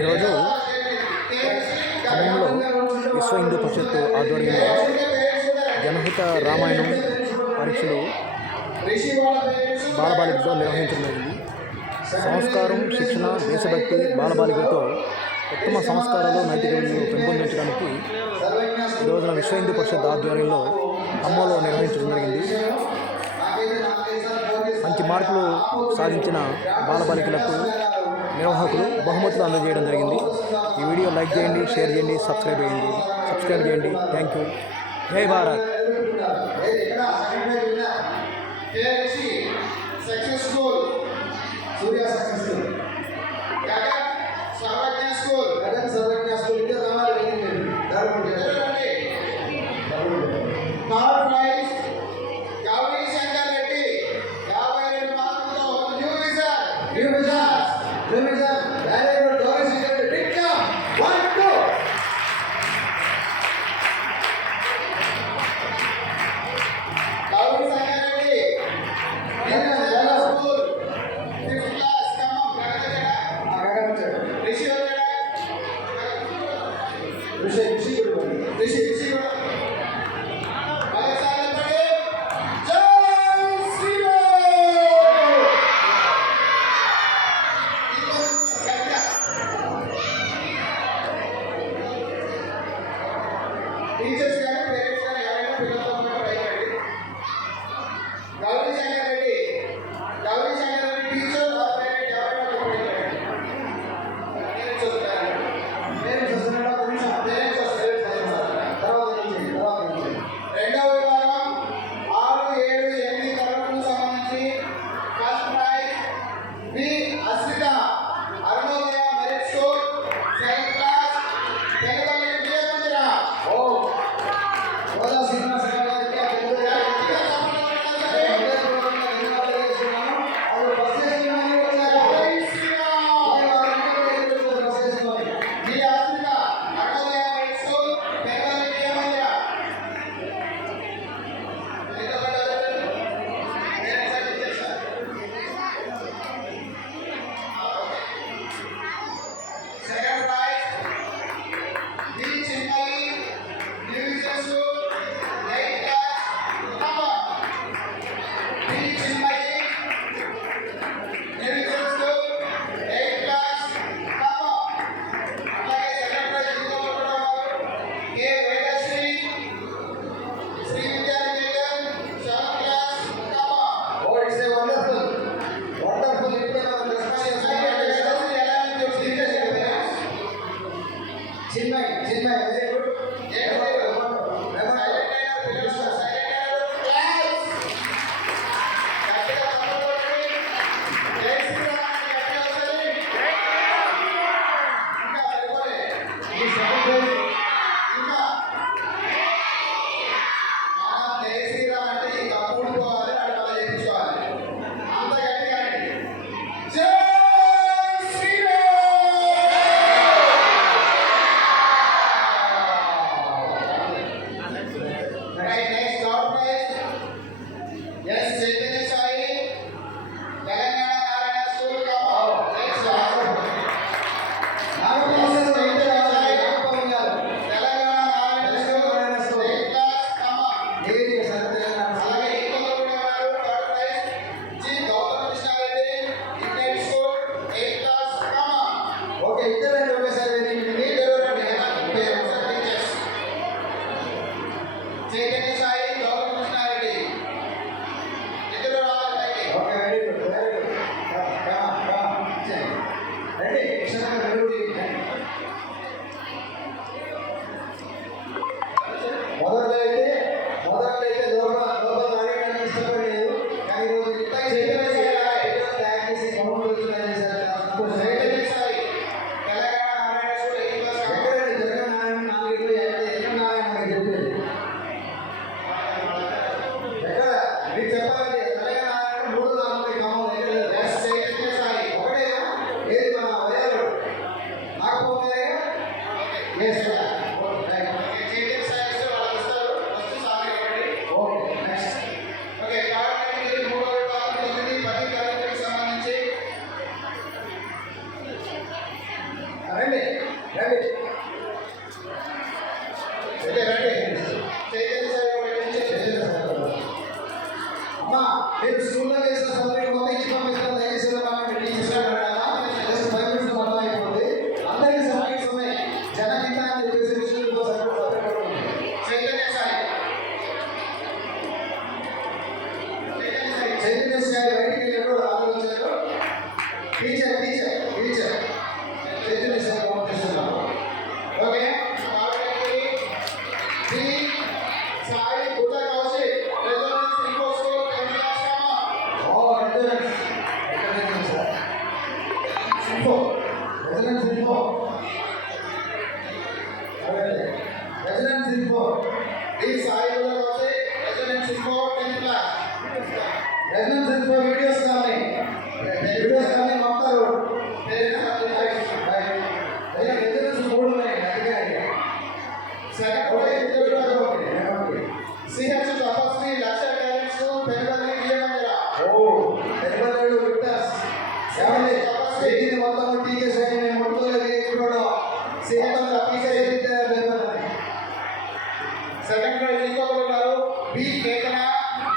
ఈరోజు ఖమ్మంలో విశ్వ హిందూ పరిషత్ ఆధ్వర్యంలో జనహిత రామాయణం పరీక్షలు బాలబాలికతో నిర్వహించడం జరిగింది. సంస్కారం శిక్షణ దేశభక్తి బాలబాలికలతో ఉత్తమ సంస్కారాలు నైతిక విలువలు పెంపొందించడానికి ఈ రోజున విశ్వ హిందూ పరిషత్ ఆధ్వర్యంలో ఖమ్మంలో నిర్వహించడం జరిగింది. మంచి మార్కులు సాధించిన బాలబాలికలకు నిర్వాహకులు బహుమతులు అందజేయడం జరిగింది. ఈ వీడియో లైక్ చేయండి షేర్ చేయండి సబ్స్క్రైబ్ చేయండి. సబ్స్క్రైబ్ చేయండి. థ్యాంక్ యూ జై భారత్ మీరు స్కూల్లో రెసిడెన్స్ రిపోర్ట్ శ్రీ సాయి వస్తే residence report tenth class residence report videos కానీ వీడియోస్ కానీ పంపుతారు రెసిడెన్స్ మూడు ఉన్నాయి అందుకే సరే ఒకటి ఇద్దరు ఒకటి సిహెచ్ తపస్వి లక్ష క్యారెట్స్ పెరుగుదల ఇయ్యమందిరా ఓ పెరుగుదల విక్టర్స్ ఎవరి తపస్వి ఇది మొత్తం టీకేసే సెకండ్లో ఇంకొకరు ఉన్నారు B Ketana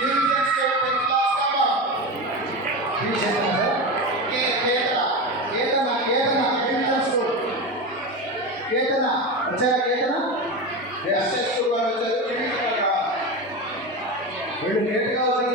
union state tenth class comma B Ketana K Ketana. Ketana Ketana union school Ketana వచ్చారా కేతన? ఎస్ఎస్ స్కూల్ వాళ్ళు వచ్చారు. వీళ్ళు లేట్గా వచ్చి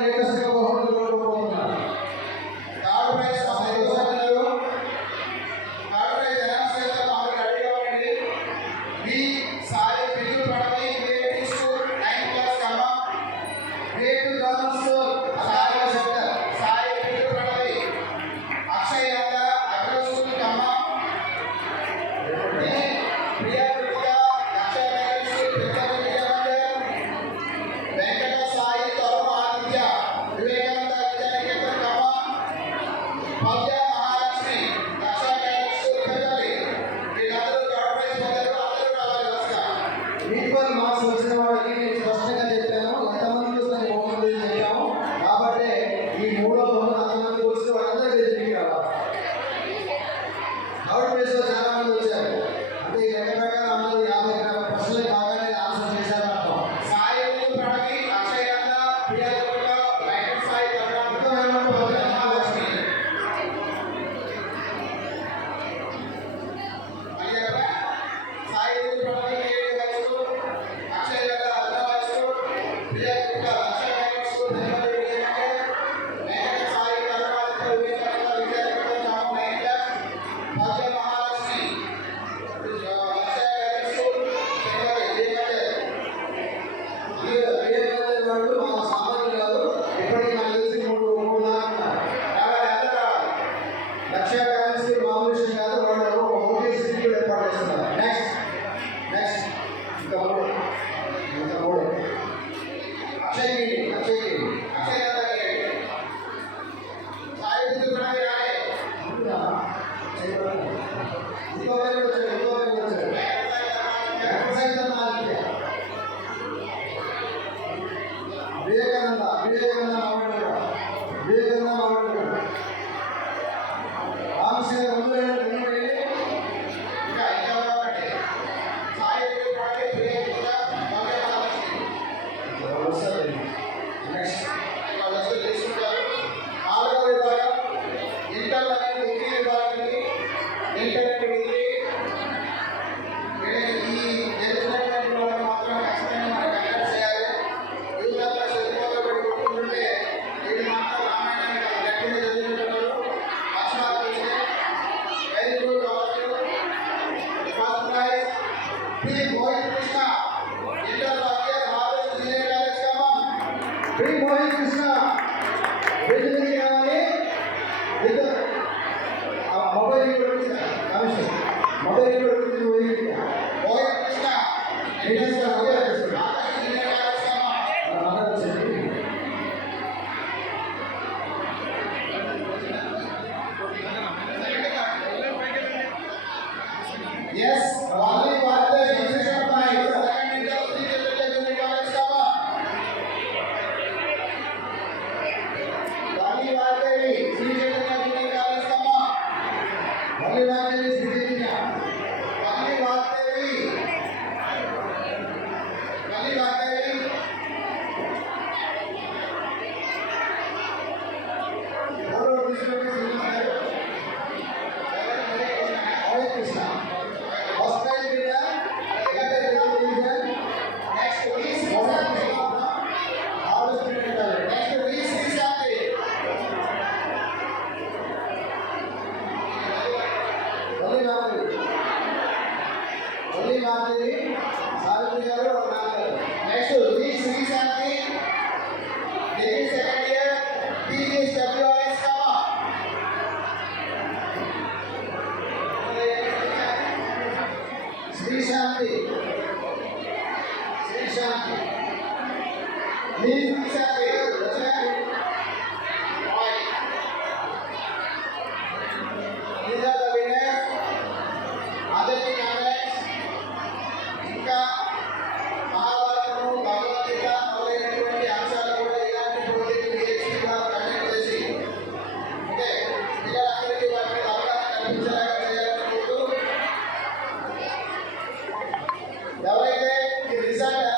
Exactly.